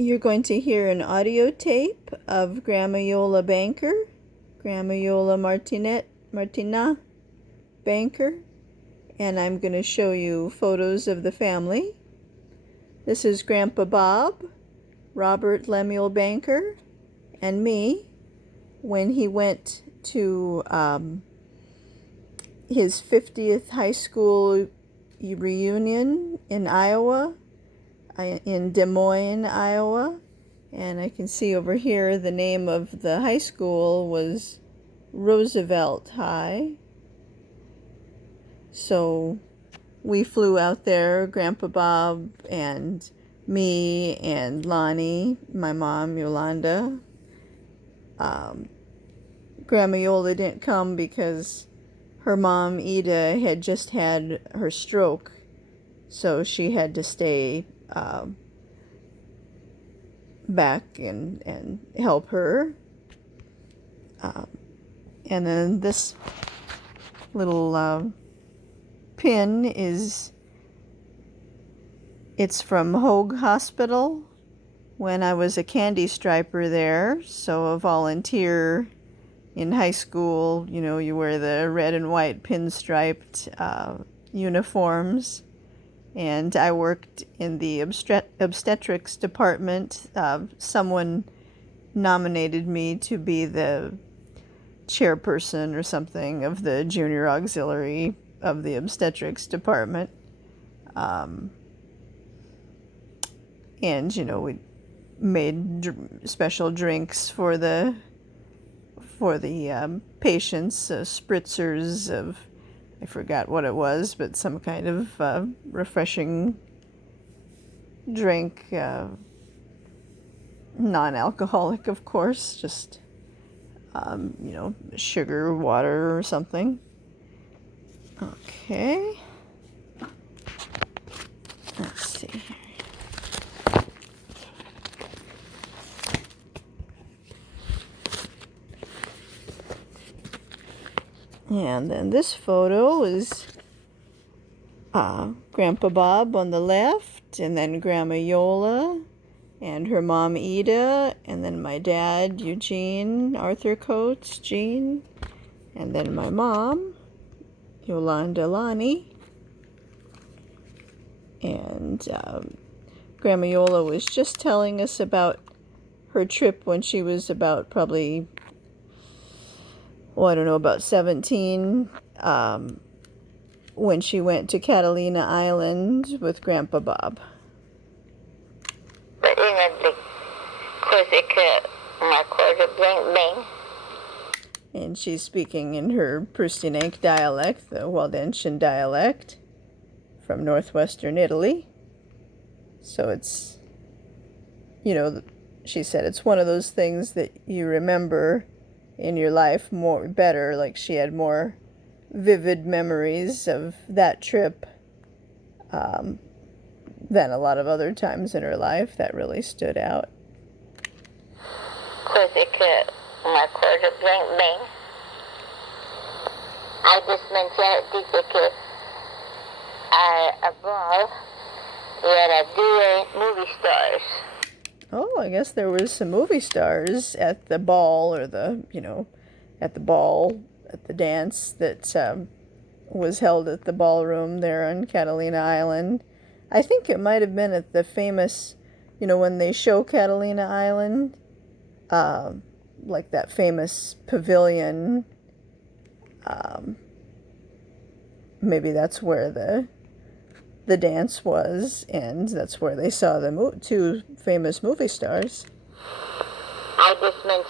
You're going to hear an audio tape of Grandma Iole Banker, Grandma Iole Martinat Banker, and I'm going to show you photos of the family. This is Grandpa Bob, Robert Lemuel Banker, and me when he went to his 50th high school reunion in Iowa, in Des Moines, Iowa. And I can see over here the name of the high school was Roosevelt High. So we flew out there, Grandpa Bob and me and Lonnie, my mom, Yolanda. Grandma Iole didn't come because her mom, Ida, had just had her stroke. So she had to stay back and help her. And then this little pin it's from Hoag Hospital when I was a candy striper there. So a volunteer in high school, you know, you wear the red and white pinstriped uniforms. And I worked in the obstetrics department. Someone nominated me to be the chairperson or something of the junior auxiliary of the obstetrics department. And, you know, we made special drinks for the patients, spritzers of, I forgot what it was, but some kind of refreshing drink, non-alcoholic, of course, just, you know, sugar, water, or something. Okay. Let's see here. And then this photo is Grandpa Bob on the left, and then Grandma Iole, and her mom Ida, and then my dad Eugene, Arthur Coates, Gene, and then my mom, Yolanda Lonnie. And Grandma Iole was just telling us about her trip when she was about probably, well, I don't know, about 17, when she went to Catalina Island with Grandpa Bob. And she's speaking in her Prustinenc dialect, the Waldensian dialect from northwestern Italy. So it's, you know, she said it's one of those things that you remember in your life better, like she had more vivid memories of that trip than a lot of other times in her life. That really stood out. I just mentioned that a ball where do movie stars. Oh, I guess there was some movie stars at the ball, or at the dance that was held at the ballroom there on Catalina Island. I think it might have been at the famous, you know, when they show Catalina Island, like that famous pavilion. Maybe that's where the dance was, and that's where they saw the two famous movie stars. I just mentioned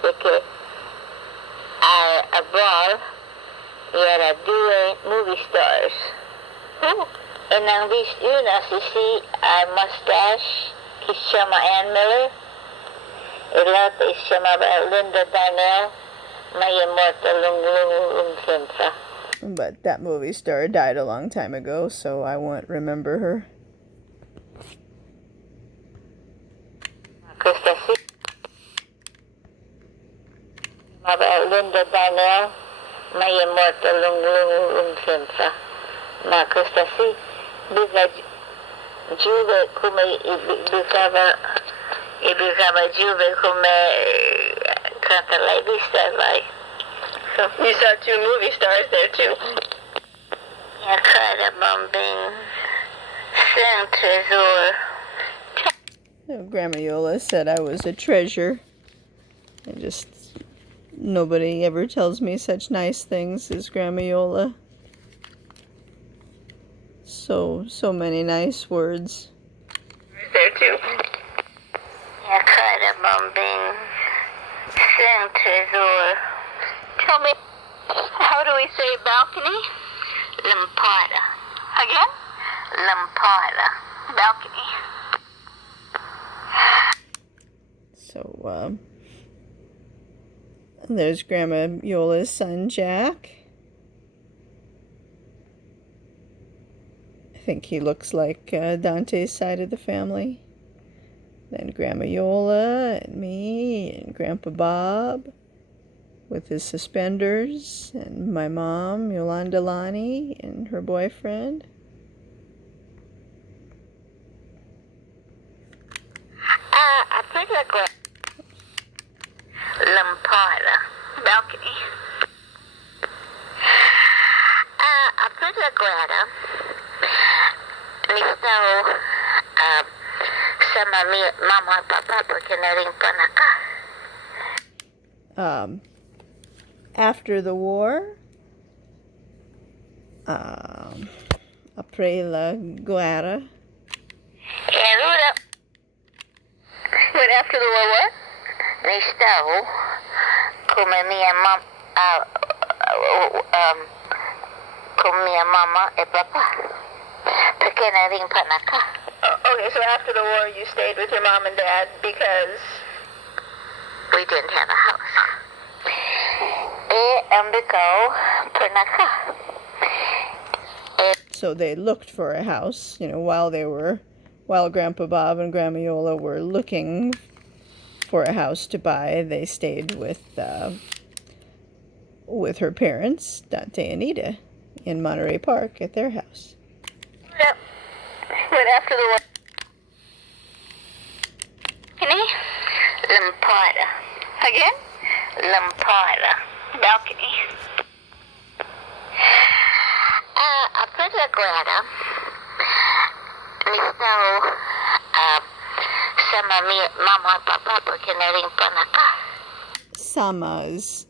that a ball where do movie stars. And ang yun si mustache is chama Ann Miller. Ilata is chama Linda Darnell. May immortal lung sensa. But that movie star died a long time ago, so I won't remember her. Linda Darnell, may immortal lung sensa. Makustasi, because Juve kumay ibigava Ibigaba Jube Kume Kanta Lady Starlight. So you saw 2 movie stars there too. Yakada Bombing Saint Tresor. Grandma Iole said I was a treasure. Nobody ever tells me such nice things as Grandma Iole. So many nice words. There too. Yakada Bombing Saint Tresor. Tell me, how do we say balcony? Lampada. Again? Lampada. Balcony. So, there's Grandma Iole's son, Jack. I think he looks like Dante's side of the family. Then Grandma Iole and me and Grandpa Bob with his suspenders, and my mom, Yolanda Lani, and her boyfriend. I think like Lampada. Balcony. I think like Misto sama mama papa porque na rin panaka. After the war, après la guerra. Wait, after the war, what? Misto como minha mama e papa porque na rin panaka. Okay, so after the war you stayed with your mom and dad because We didn't have a house. And because panaka. So they looked for a house, while Grandpa Bob and Grandma Iole were looking for a house to buy. They stayed with her parents, Dante and Ida, in Monterey Park at their house. Yep. Wait, after the war. Lampada. Again? Lampada. Balcony. I put la guerra. Misto sama mama papa porque na rin panaka. Sama is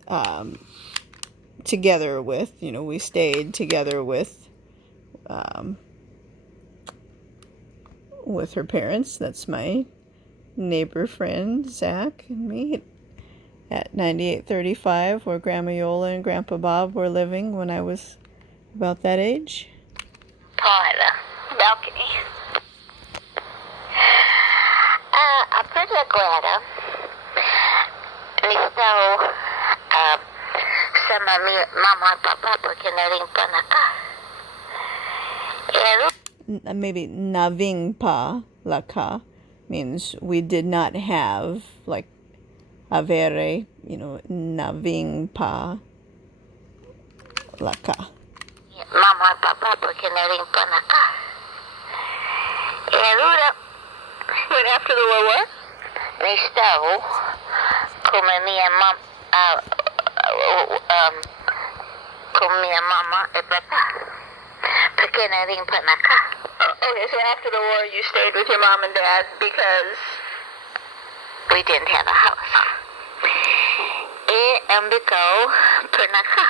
together with, we stayed together with her parents. That's my neighbor friend, Zach, and me at 9835, where Grandma Iole and Grandpa Bob were living when I was about that age. Pada. Balcony. I put la guerra. Misto sama mama papa porque na rin panaka. Maybe naving pa laka means we did not have, like avere, naving pa laka. Mama papa porque na rin panaka. Wait, after the war, what? Misto como minha mama e papa porque na rin panaka. Okay, so after the war you stayed with your mom and dad because We didn't have a house. And because panaka.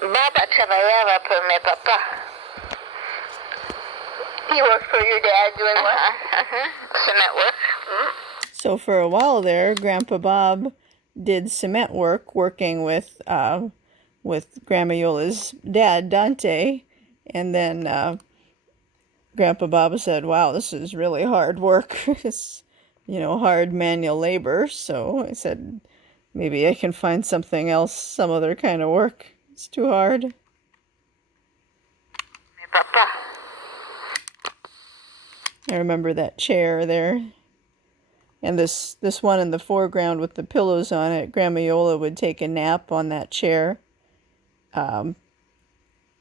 Baba trabajaba por mi papá. you worked for your dad doing what? Cement work. So for a while there, Grandpa Bob did cement work, working with Grandma Iole's dad, Dante, and then Grandpa Bob said, "Wow, this is really hard work. It's hard manual labor." So I said, maybe I can find something else, some other kind of work. It's too hard. Mi papá. I remember that chair there. And this one in the foreground with the pillows on it, Grandma Iole would take a nap on that chair.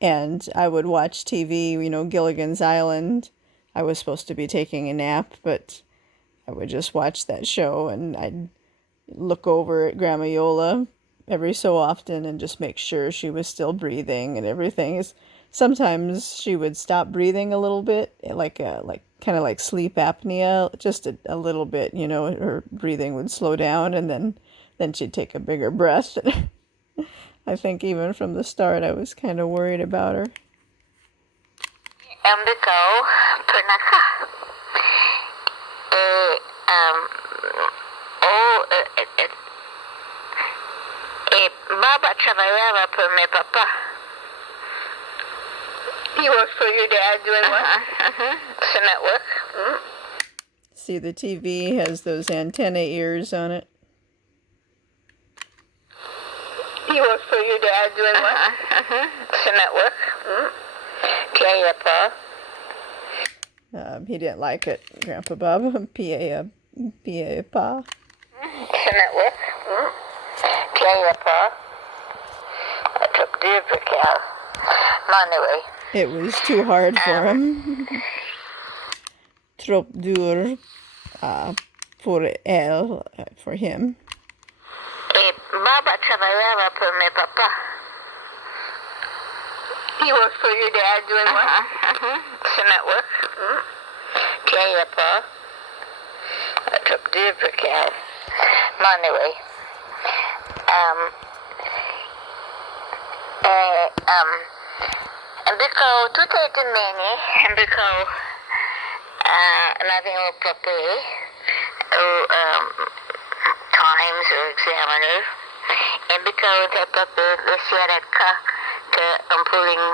And I would watch TV, Gilligan's Island. I was supposed to be taking a nap, but I would just watch that show, and I'd look over at Grandma Iole every so often and just make sure she was still breathing and everything. Sometimes she would stop breathing a little bit, like kind of like sleep apnea, just a little bit. Her breathing would slow down, and then she'd take a bigger breath. I think even from the start, I was kind of worried about her. Ambiko, pernah kah? Eh, um, oh, Baba trabalhava para meu papá. You worked for your dad doing what? Cement work? See, the TV has those antenna ears on it. You worked for your dad doing what? Cement work? Tia pa. He didn't like it, Grandpa Bob. P.A. Pa. Cement work? Tia pa. I took deer per cow. Anyway. It was too hard for him. Trop dur for him. Baba trabalhava para meu papá. You worked for your dad doing what? Cement work? Tia pa. I took deer per cow. Anyway. Ambiko, tudo é de mene. Ambiko, nothing will prepare. Times or Examiner. Ambiko, te prepare the sierra ka te ampuling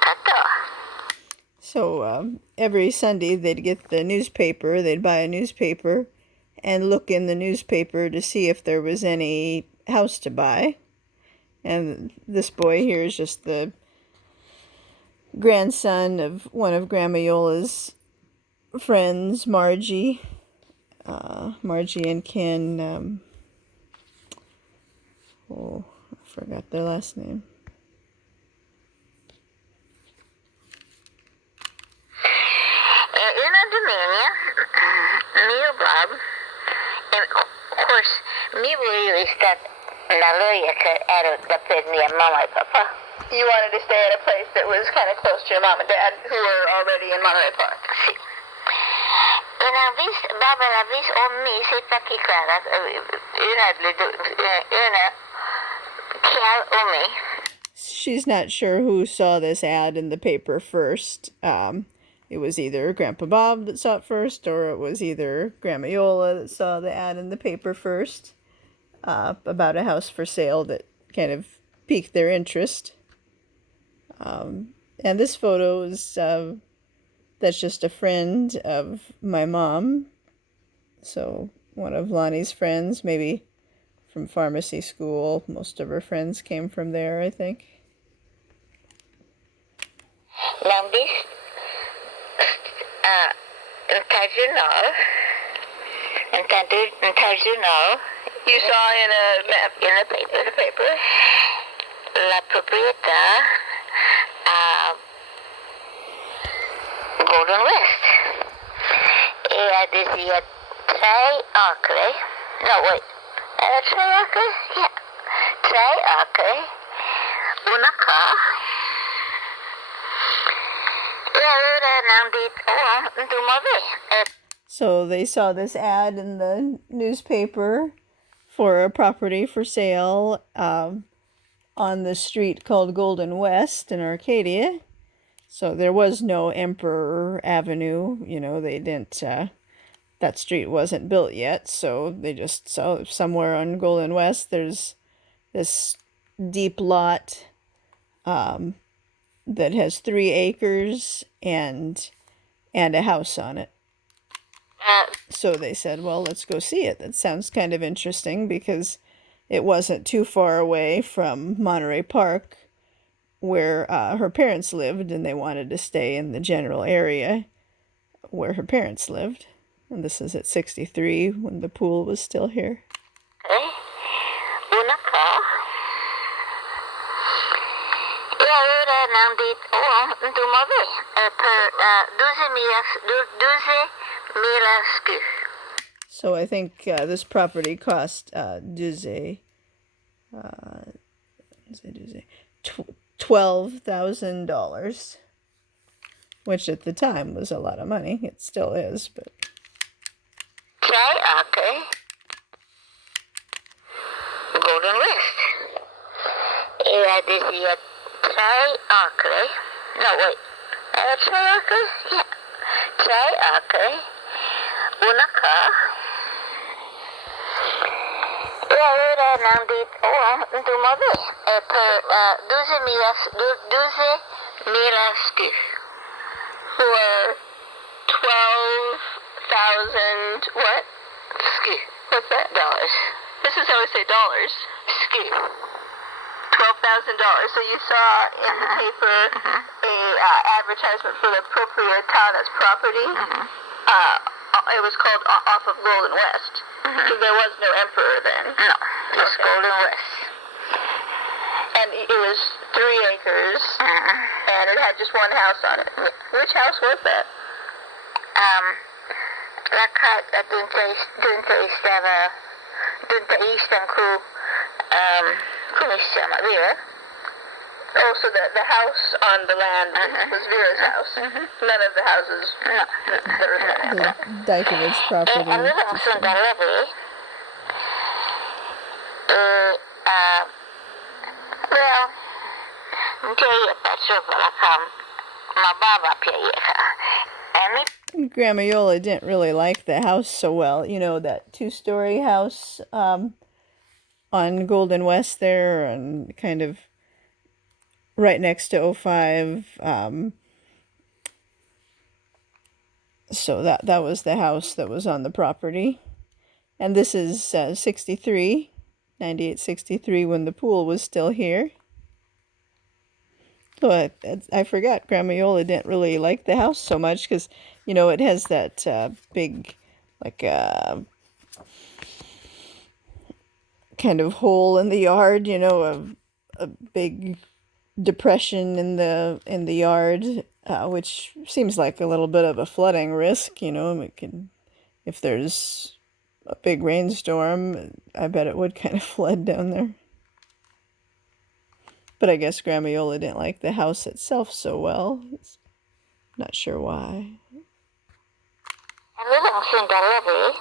kata. So every Sunday they'd get the newspaper, they'd buy a newspaper and look in the newspaper to see if there was any house to buy. And this boy here is just the grandson of one of Grandma Iole's friends, Margie. Margie and Ken, I forgot their last name. In Armenia, me or Bob, and of course, me really start Naloya at the place near Mama and Papa. You wanted to stay at a place that was kind of close to your mom and dad, who were already in Monterey Park. Sí. En avis, Baba avis o mi se taki clara, una kial o mi. She's not sure who saw this ad in the paper first. It was either Grandpa Bob that saw it first, or it was either Grandma Iole that saw the ad in the paper first about a house for sale that kind of piqued their interest. And this photo is that's just a friend of my mom. So one of Lonnie's friends, maybe from pharmacy school. Most of her friends came from there, I think. Now this, You saw in a map in the paper, la proprietà Golden West. E decía 3 acres. No, wait. Era 3 acres? Yeah. 3 acres. Una casa. So they saw this ad in the newspaper for a property for sale on the street called Golden West in Arcadia. So there was no Emperor Avenue, they didn't, that street wasn't built yet, so they just saw somewhere on Golden West there's this deep lot that has 3 acres and a house on it. So they said, well, let's go see it. That sounds kind of interesting because it wasn't too far away from Monterey Park where her parents lived, and they wanted to stay in the general area where her parents lived. And this is at 63 when the pool was still here. Una casa. ng dito dumabi per 12 milas ku. So I think this property cost $12,000, which at the time was a lot of money. It still is, but. Try okay. Golden West. This is try okay. No wait. Try okay. Yeah. Try okay. Una ka. Era ng dito dumabi per 12 milas ku. For 12,000 what? Ski. What's that? Dollars. This is how we say dollars. Ski. $12,000. So you saw in the paper a advertisement for the proprietatis property. It was called off of Golden West. Because there was no emperor then. No, just Okay. Golden West. And it was 3 acres. And it had just one house on it. Which house was that? Lakat dun sa eastern ku kumisama Vera. Oh, so the house on the land was Vera's house. None of the houses No. that were there. The Dykovich property. Ang ilang sundalabi, well, hindi patso pala ka mababa pia ka. Grandma Iole didn't really like the house so well. You know, that 2-story house on Golden West there, and kind of right next to 05. So that was the house that was on the property. And this is 9863, when the pool was still here. So I forgot Grandma Iole didn't really like the house so much because, you know, it has that big, like, kind of hole in the yard, you know, a big depression in the yard, which seems like a little bit of a flooding risk, you know. It can, if there's a big rainstorm, I bet it would kind of flood down there. But I guess Grandma Iole didn't like the house itself so well. Not sure why. Ang ilang sundalabi,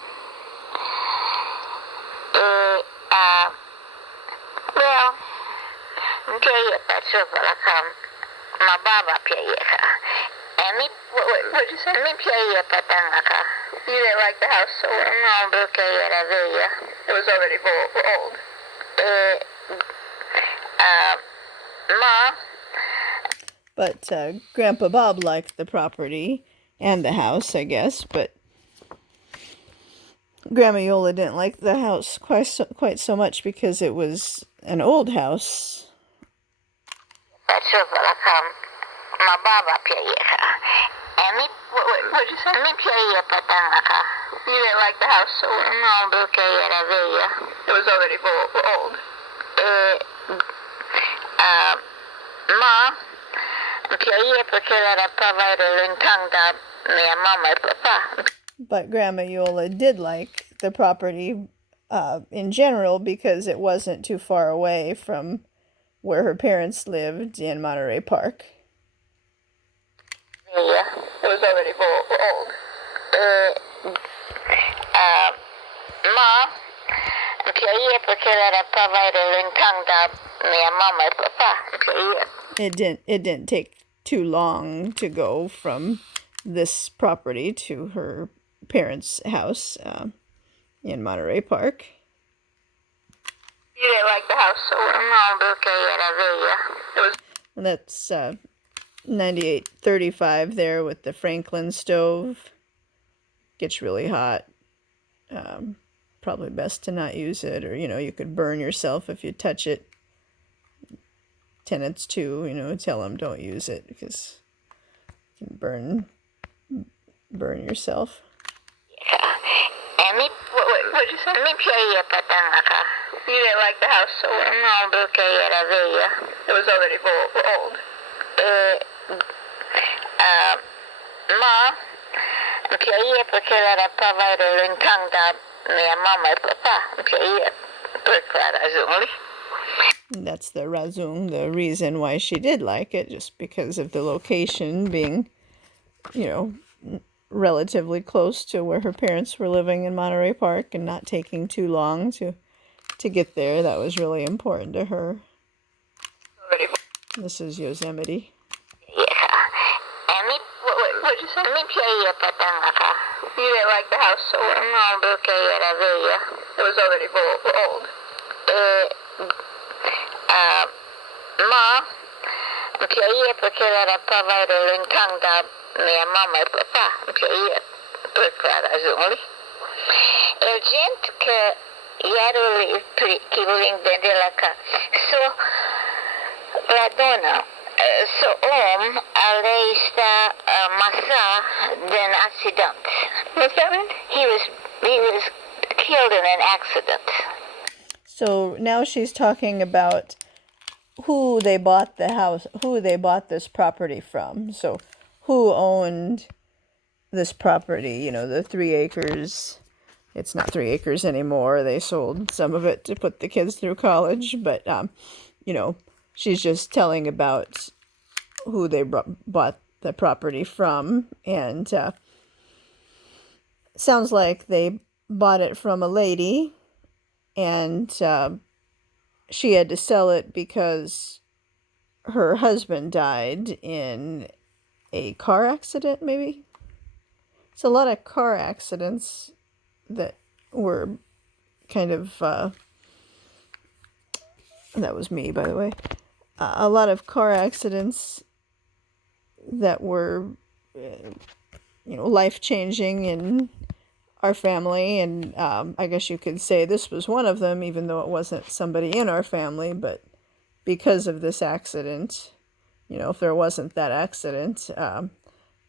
well, hindi patso pala ka mababa pia ka. What'd you say? Mi pia patanga ka. You didn't like the house so well. No, porque era bella. It was already old. Ma, But Grandpa Bob liked the property and the house, I guess. But Grandma Iole didn't like the house quite so much because it was an old house. patso pala ka mababa pia ka. What'd you say? Mi pia patanga ka. You didn't like the house so well. No, porque era bella. It was already old. Ma, pia porque era provider lintang da minha mama e papa. But Grandma Iole did like the property in general because it wasn't too far away from where her parents lived in Monterey Park. Bella. It was already old. Ma, pia porque era provider lintang da minha mama e papa. Pia. It didn't take too long to go from this property to her parents' house in Monterey Park. You didn't like the house so well. No, porque era bella. It was. And that's 9835 there with the Franklin stove. Gets really hot. Probably best to not use it, or, you know, you could burn yourself if you touch it. Tenants too, you know, tell them don't use it because you can burn yourself. What'd you say? Mi pia patanga ka. You didn't like the house so well. No, porque era bella. It was already old. Eh, Ma, piaie perché era pavare l'intanda mia mamma e papà, piaie per quella ragione. That's the razung, the reason why she did like it, just because of the location being, you know, relatively close to where her parents were living in Monterey Park and not taking too long to get there. That was really important to her. This is Yosemite. Yeah. And me, what'd you say? Mi piaie patangaka. You didn't like the house so well. No, perché era vecchia. It was already old. Ma, piaie perché era pavare l'intanda mia mamma e papà, piaie per quella ragione. E gente che ieri che voleva vendere la casa. So, la donna, so lei sta massa d'un accident. What's that mean? He was killed in an accident. So now she's talking about who they bought the house, who they bought this property from. So who owned this property, you know, the 3 acres. It's not 3 acres anymore. They sold some of it to put the kids through college, but you know, she's just telling about who they bought the property from, and sounds like they bought it from a lady, and she had to sell it because her husband died in a car accident, maybe. It's a lot of car accidents that were kind of, that was me, by the way, a lot of car accidents that were, you know, life-changing in our family, and I guess you could say this was one of them, even though it wasn't somebody in our family, but because of this accident, you know, if there wasn't that accident,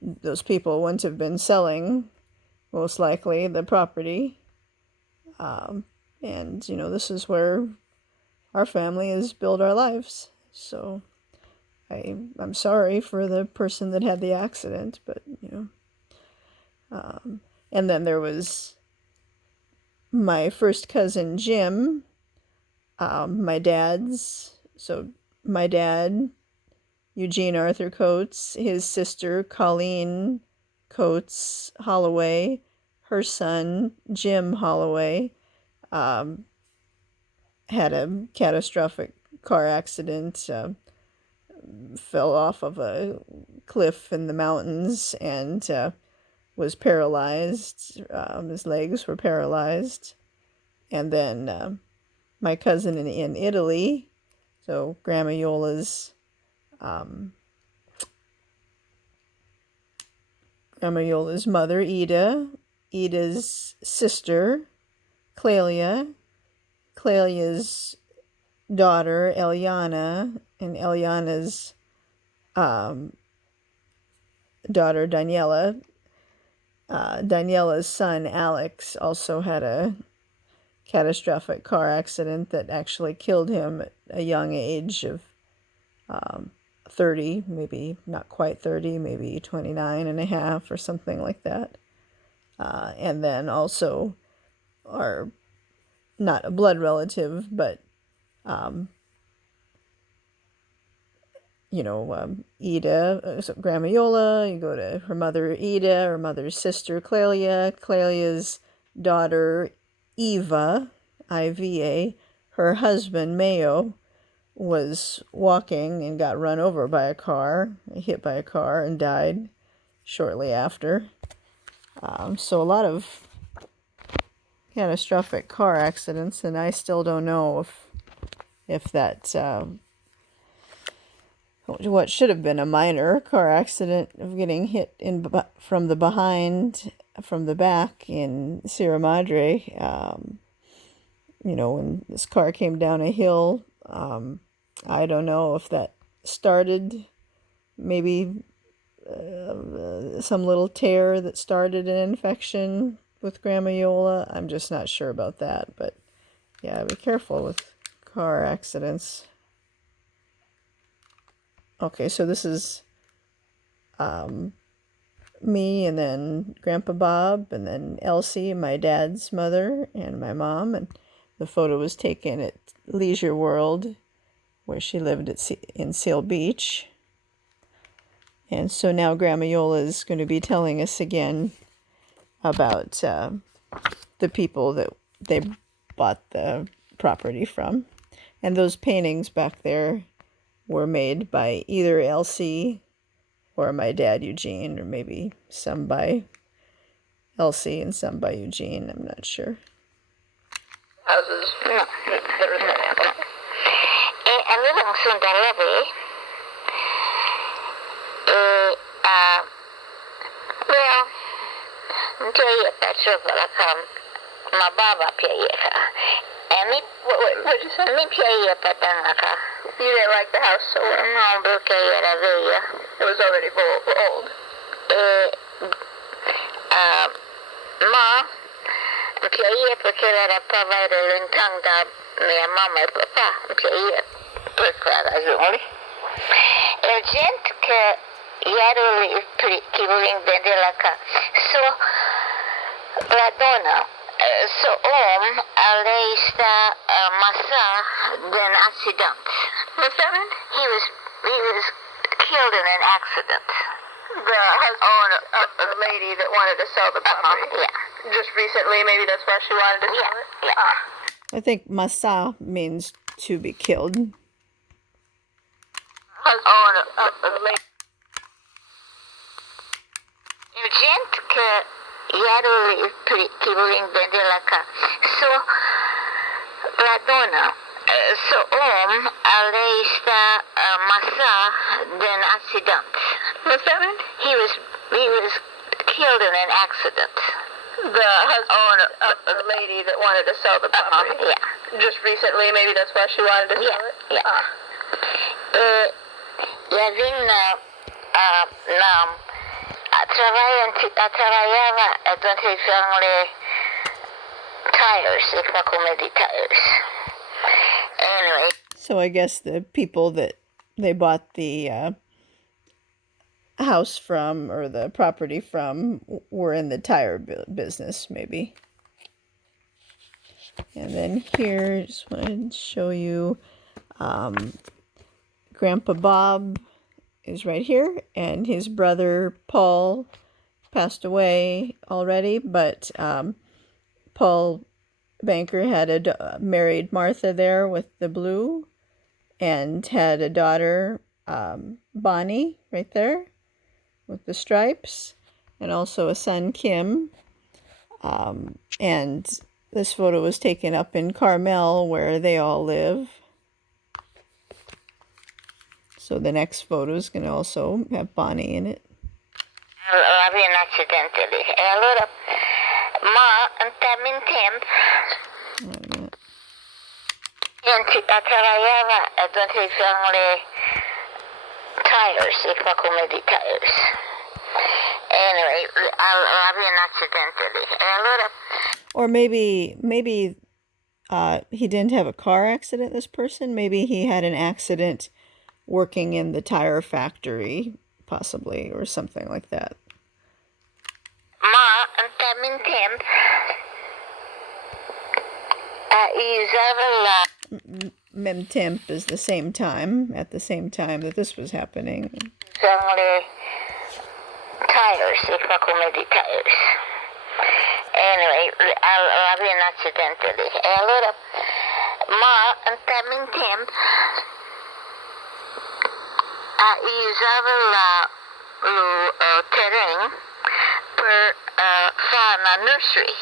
those people wouldn't have been selling, most likely, the property. And, you know, this is where our family has built our lives. So I'm sorry for the person that had the accident, but, you know. And then there was my first cousin, Jim, my dad's. So my dad, Eugene Arthur Coates, his sister, Colleen Coates Holloway, her son, Jim Holloway, had a catastrophic car accident, fell off of a cliff in the mountains, and was paralyzed. His legs were paralyzed. And then my cousin in Italy, so Grandma Iola's mother, Ida's sister, Clelia's daughter, Eliana, and Eliana's daughter, Daniela. Daniela's son, Alex, also had a catastrophic car accident that actually killed him at a young age of 30, maybe not quite 30, maybe 29 and a half or something like that. And then also our, not a blood relative, but, you know, Ida, so Grandma Iole, you go to her mother, Ida, her mother's sister, Clelia's daughter, Eva, I-V-A, her husband, Mayo, was walking and got run over by a car, hit by a car, and died shortly after. So a lot of catastrophic car accidents, and I still don't know if that what should have been a minor car accident of getting hit from the behind, from the back in Sierra Madre. You know, when this car came down a hill. I don't know if that started maybe some little tear that started an infection with Grandma Iole. I'm just not sure about that, but yeah, be careful with car accidents. Okay, so this is me, and then Grandpa Bob, and then Elsie, my dad's mother, and my mom. And the photo was taken at Leisure World, where she lived in Seal Beach. And so now Grandma Iole is going to be telling us again about the people that they bought the property from. And those paintings back there were made by either Elsie or my dad, Eugene, or maybe some by Elsie and some by Eugene. I'm not sure. Houses. No. There was no apple. Ang ilang sundalabi, well, kaya tayo pala ka mababa pia ka. What'd you say? Mi pia patanga ka. You didn't like the house so well. No, porque era vella. It was already old. Ma, pia porque era para ver el entanga minha mamma e papá. Pia porque era jovem. El gente que que voling vendela ka. So, la donna, so ela está massa d'un accident. What's that mean? He was killed in an accident. The husband of the lady that wanted to sell the property. Yeah. Just recently, maybe that's why she wanted to sell it? Yeah. I think masa means to be killed. Husband of the lady. Gente que voling vendela ka. So, la donna, so ela está massa d'un accident. What's that mean? He was killed in an accident. The husband of the lady that wanted to sell the property. Yeah. Just recently, maybe that's why she wanted to sell it? Yeah. Trabajaba entonces son tires, the tires. Anyway. So I guess the people that they bought the house from, or the property from, were in the tire business, maybe. And then here, just wanted to show you Grandpa Bob is right here, and his brother Paul passed away already, but Paul Banker had married Martha there with the blue, and had a daughter, Bonnie, right there with the stripes, and also a son, Kim. And this photo was taken up in Carmel, where they all live. So the next photo is going to also have Bonnie in it. Había un accidente. Allora, ma también tempo. Trabajaba entonces son tires, come di tires. Anyway, había un accidente. Allora. Or maybe he didn't have a car accident, this person. Maybe he had an accident working in the tire factory, possibly, or something like that. Ma también tempo. Mem temp is the same time, at the same time that this was happening. Son tires, come di tires. Anyway, había un accidente. Allora, ma también tempo. Usava lo terreno per fare una nursery.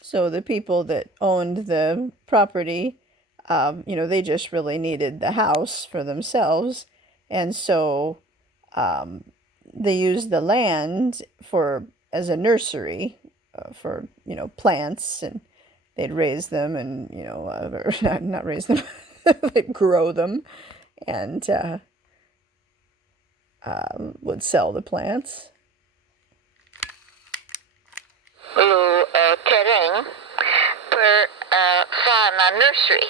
So the people that owned the property, they just really needed the house for themselves, and so they used the land as a nursery for plants, and they'd raise them, and or not raise them, they'd grow them, and would sell the plants. Terreno per fare una nursery.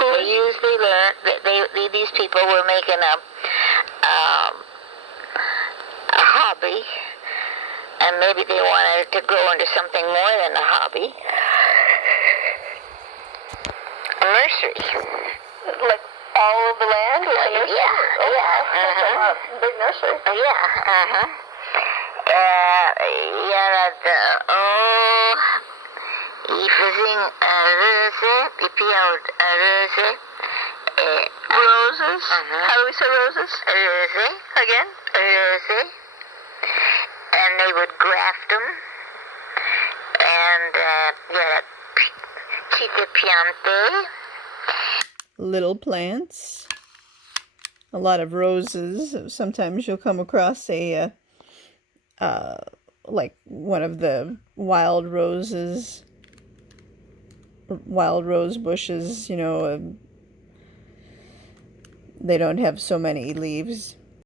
They usually learn that these people were making a hobby, and maybe they wanted it to grow into something more than a hobby. A nursery. Like all of the land was a nursery? Yeah. Big nursery. Yeah. Roses? How do we say roses? Again? And they would graft them. And, piante. Little plants. A lot of roses. Sometimes you'll come across a like one of the wild rose bushes, they don't have so many leaves.